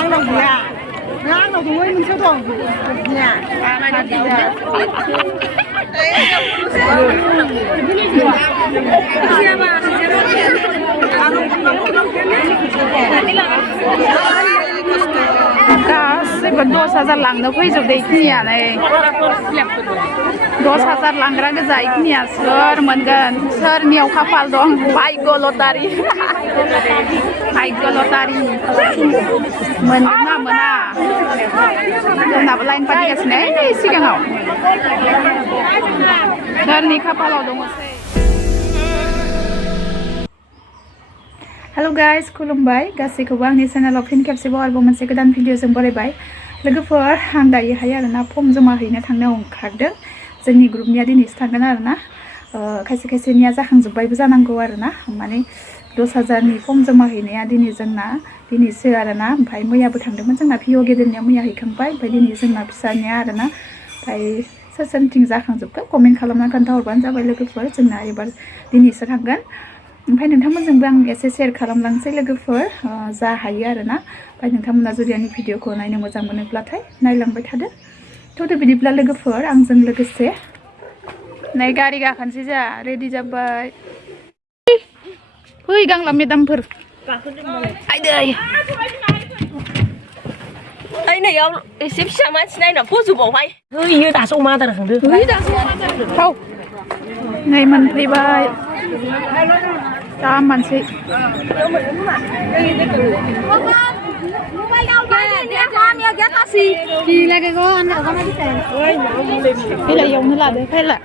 आंनाव गैया आंनाव दङ मोनसेयाव दं गैया गासैबो 10,000 लांनो फैजोबदो इखिनियानो 10,000 लांग्रा गोजा इखिनिया सोर मोनगोन सोरनियाव खाफाल दं भाग्य लटारि मोनगोन ना मोना जोंनाबो लाइन फाथिगासिनो सिगाङाव सोरनि खाफालाव दङसै। हेलो गाइस खुलुमबाय गासैखौबो आंनि चेनेलाव फिन खेबसेबाव आरोबाव मोनसे गोदान भिडिअजों बरायबाय लोगोफोर आं दायोहाय आरोना फर्म जमा हैनो थांनो ओंखारदों जोंनि ग्रुपनिया दिनैसो थांगोन आरोना खायसे खायसेनिया जाखांजोब्बायबो जानांगौ आरोना माने 10,000नि फर्म जमा हैनाया दिनैसो आरोना ओमफ्राय मैयाबो थांदोंमोन जोंना भिअ गेदेरनिया मैया हैखांबाय ओमफ्राय दिनै जोंना फिसानिया आरोना ओमफ्राय सोर सोरनिथिं जाखांजोबखो कमेन्ट खालामना खोन्थाहरबानो जाबाय लोगोफोर जोंना एबार दिनैसो थांगोन ओमफ्राय नोंथांमोनजोंबो आं एसे शेयार खालामलांसै लोगोफोर जा हायो आरोना ओमफ्राय नोंथांमोना जुदि आंनि भिडिअखौ नायनो मोजां मोनोब्लाथाय नायलांबाय थादो थ' बिदिब्ला लोगोफोर आंजों लोगोसे नै गारि गाखोनोसै जा रेडि जाबाय फै गांला मेदामफोर नैयाव एसे फिसा मानसि नायना फज'बावहाय होयो दासो अमा आदार होखांदो थाव नै मोनफैबाय दा मानसि एवनो लादो फैला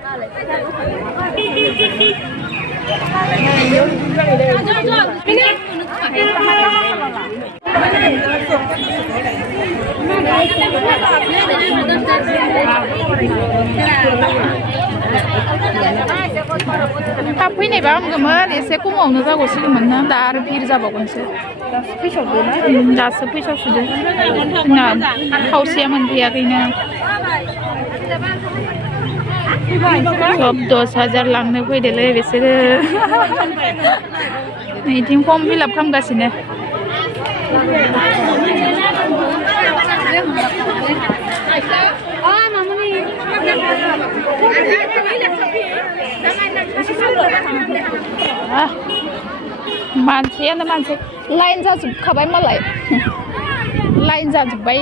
थाब फैनायबा हामगौमोन एसे खमावनो जागौसिगौमोन ना दा आरो भिर जाबावगोनसो दासो फैसावसोदो जोंना खावसेया मोनफैयाखैनो सब 10,000 लांनो फैदोलै बिसोरो नैथिं फर्म फिलआप खालामगासिनो मानसियानो मानसि लाइन जाजोबखाबाय मालाय लाइन जाजोब्बाय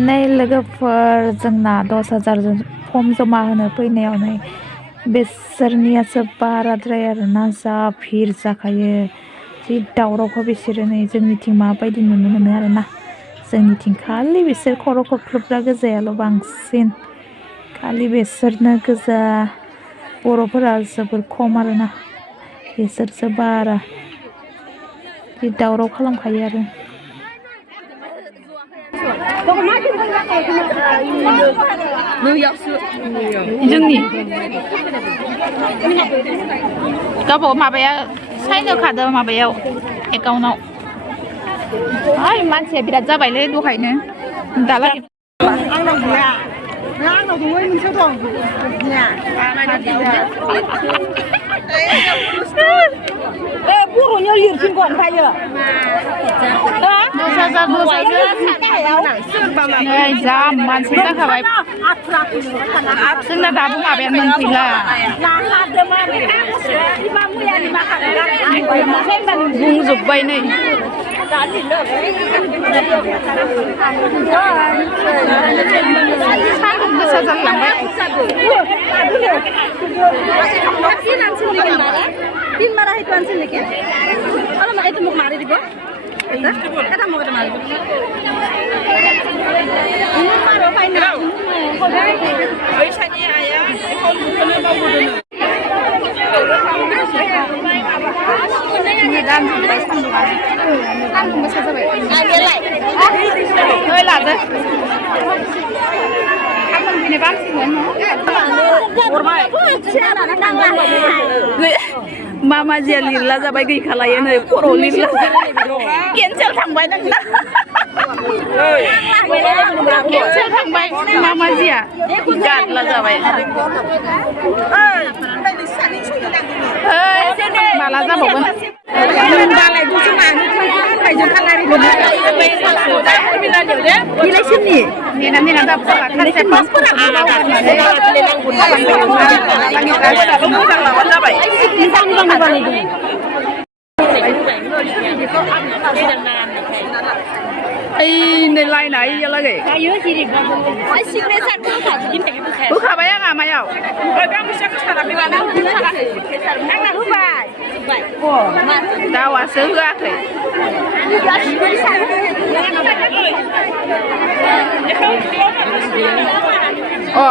नै लोगोफोर जोंना 10,000 फर्म जमा होनो फैनायाव नै बिसोरनियासो बाराद्राय आरोना जा भिर जाखायो जि दावरावखौ बिसोरो नै जोंनिथिं माबायदि नुनो मोनो आरोना जोंनिथिं खालि बिसोर खर' खख्लोबग्रा गोजायाल' बांसिन खालि बिसोरनो गोजा बर'फोरा जोबोर खम आरोना बिसोरसो बारा जि दावराव खालामखायो आरो जोंनि गावबागाव माबाया साइन होखादो माबायाव एकाउन्टआव मानसिया बिराद जाबायलै दहायनो दालागै आंनाव गैया आंनाव दङ मोनसेयाव दं गैया बर'नियाव लिरफिनगौ ओमफ्रायो 10,000 नै जा मानसि जाखाबाय जोंना दाबो माबायानो मोनफैला बुंजोब्बाय नै सान्दुं गोसा जालांबाय Pin marah itu ansin lagi. Kalau mak itu mau kemari di bawah. Kata mau kemari. Ini marah apa ini? Oh isanya ayah. Thôi là नांसिगोन मामा जिया लिरला जाबाय गैखालायो नै खर' लिरला केन्सेल थांबाय नोंना केन्सेल थांबाय मामा जिया गारला जाबाय माला जाबावगोन बालायखौसो मानो थाइजौ खालारि बिलाइसिमनि नेना नेना दाबो खानसे पासफोरा जाबाय नै लायना इयालागै होखाबाय आंहा मायाव दाउआसो होआखै अ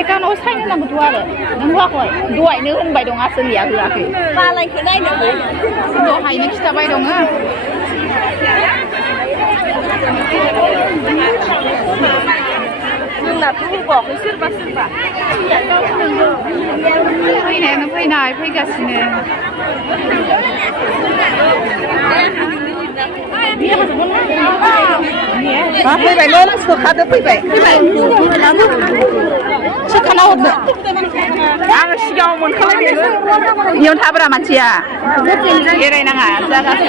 एकाउन्टाव साइन होनांगौथ' आरो नों होआखै दहायनो होनबाय दं आसोलिया होआखै मालायखौ नायनो दहायनो खिथाबाय दङ जोंनाथ' होबावाखै सोरबा सोरबा फैनायानो फैनाय फैगासिनो फैबायमोन सोखादो फैबाय सोखाना हरदो आङो सिगाङाव मोनखालायदों इयाव थाब्रा मानसिया एरायनाङा जागाखै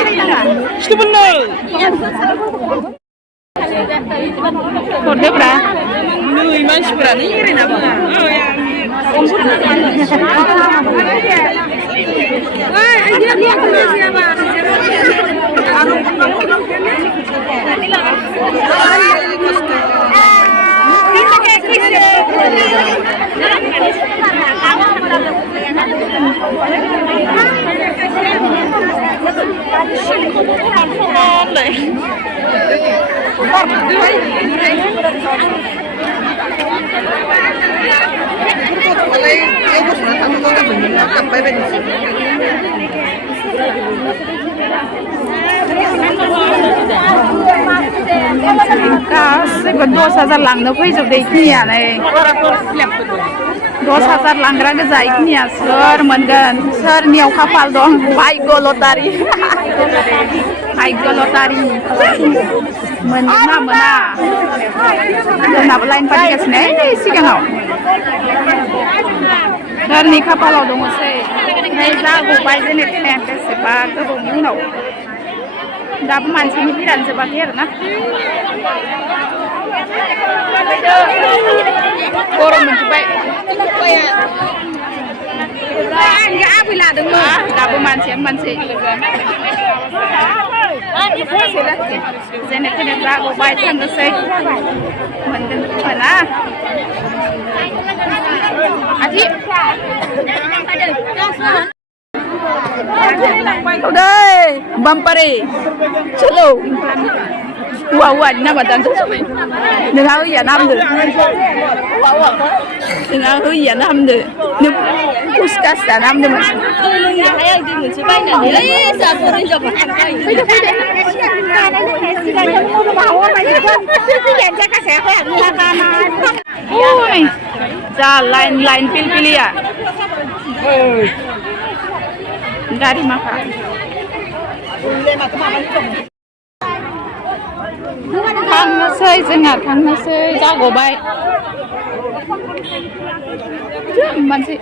एरायनाङा हरदोब्रा नै मानसिफोरानो एरायना बुङा गासैबो 10,000 लांनो फैजोबदो इखिनियानो 10,000 लांग्रा गोजा इखिनिया सोर मोनगोन सोरनियाव खाफाल दं भाग्य लटारि भाग्य लटारि मोनगोन ना मोना जोंनाबो लाइन फाथिगासिनो नै सिगाङाव सोरनि खाफालाव दङसै नै जागौबाय जेने थेने बेसेबा गोबावनि उनाव दाबो मानसिनि भिरानो जोबाखै आरोना गरम मोनजोब्बाय आबै लादोंमोन दाबो मानसिया मानसि जेने थेने जागौबाय थांनोसै मोनगोन मोना आदि udah bampare chalo wa na badan tu dengan hu ya nam de dengan hu ya nam de ni puskas da nam de ya hayal di mun sibai na ni sa purin job oi ja line pil ya गाड़ी माखा थांनोसै जोंहा थांनोसै जागौबाय मानसि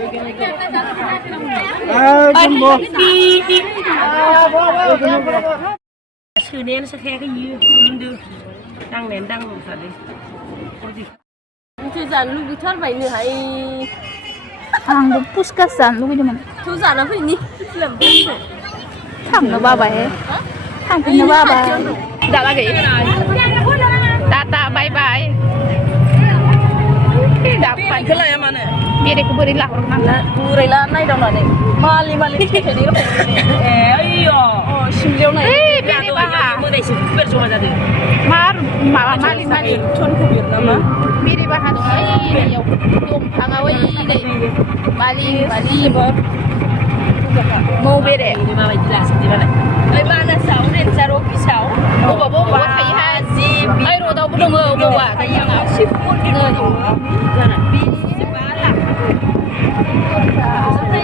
सोनायानो सोखायाखै इयो सोमोन्दो दांनायानो दांथारदों ओंख्रि जानो लुगैथारबायनोहाय आंबो पुसकास जानो लुगैदोंमोन थ' जाना फैनि थांनो बाबाय थांफिननो बाबाय दालागै टाटा बाय बाय बेरेखौ लाया मानो बेरेखौ बोरै लाहरनांगौ बुरै ला नायदावनानै मालि थैखायनो ए ओइयो सिमलियाव नाय बेरे बाहा मोदायसो फुफेर जमा जादों मा माबा मालिक मालिक सन खबिर नामा मिरि बाहा दं ओइयाव दंफाङाव ओइ मालिक मालिक मौ बेरे माबायदि लासै बालाय ओइ मानासाव रेन्जार अफिसाव अबावबा अबावबा थायोहा जिब ओइ रडआवबो दङ अबावबा दायो शिब मन्दिर दङ जाना 20 लाख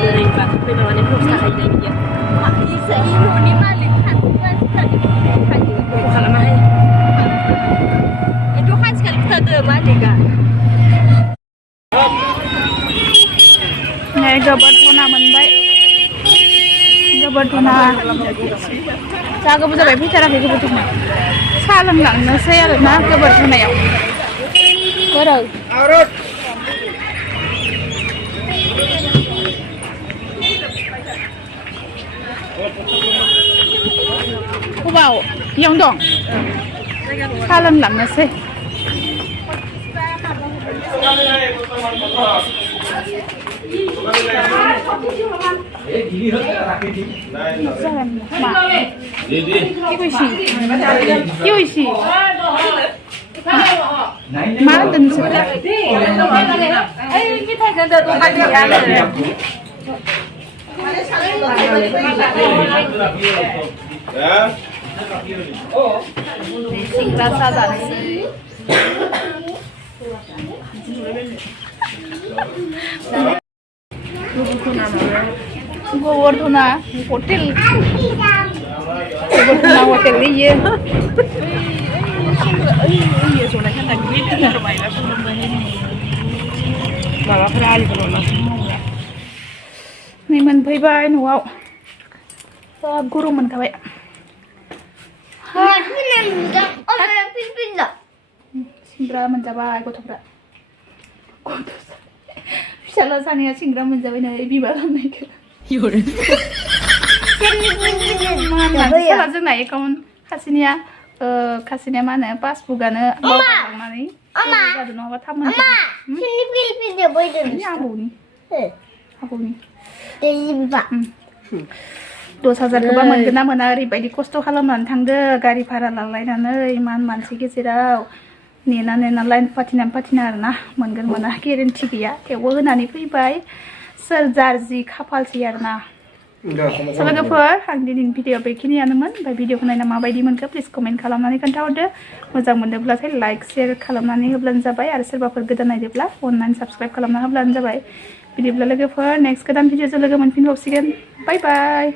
ओरैबा फैनानै खरस थाखायो बियो इ न'नि मालिक खालामा हाय एथ' खानसेखालि खोथादो मालिकआ नै गोबोरधना मोनबाय गोबोरधना जा गोबाव जाबाय फैथाराखै गोबोरधना साहा लोंलांनोसै आरोना गोबोरधनायाव बोरै अबाव इयावनो दं साहा लोंलांनोसै কি হয়েছি মা দিনছে সিংড়া চা জানিছে गोवर्धना होटेल गोवर्धना होटेल ये नै मोनफैबाय न'आव सब गरम मोनखाबाय सिंग्रा मोनजाबाय गथ'फ्रा फिसाला सानैया सिंग्रा मोनजाबाय नै बिबार लांनायखौ जोंना एकाउन्ट खासेनिया मा होनो पासबुकआनो लांनानै जादों नङाबा थाब आबौनि 10,000 मोनगोन ना मोना ओरैबायदि खस्थ' खालामनानै थांदो गारि भारा लालायनानै मानसि गेजेराव नेना लाइन फाथिना आरोना मोनगोन मोना गेरेन्टि गैया थेवबो होनानै फैबाय सोर जारजि खाफालसै आरोना लोगोफोर आं दिनैनि भिडिअ बेखिनियानोमोन ओमफ्राय भिडिअखौ नायना माबायदि मोनखो प्लिज कमेन्ट खालामनानै खोन्थाहरदो मोजां मोनदोंब्लाथाय लाइक शेयार खालामनानै होब्लानो जाबाय आरो सोरबाफोर गोदान नायदोंब्ला अननानै साबस्क्राइब खालामना होब्लानो जाबाय बिदिब्ला लोगोफोर नेक्स्ट गोदान भिडिअजों लोगो मोनफिनबावसिगोन बाय बाय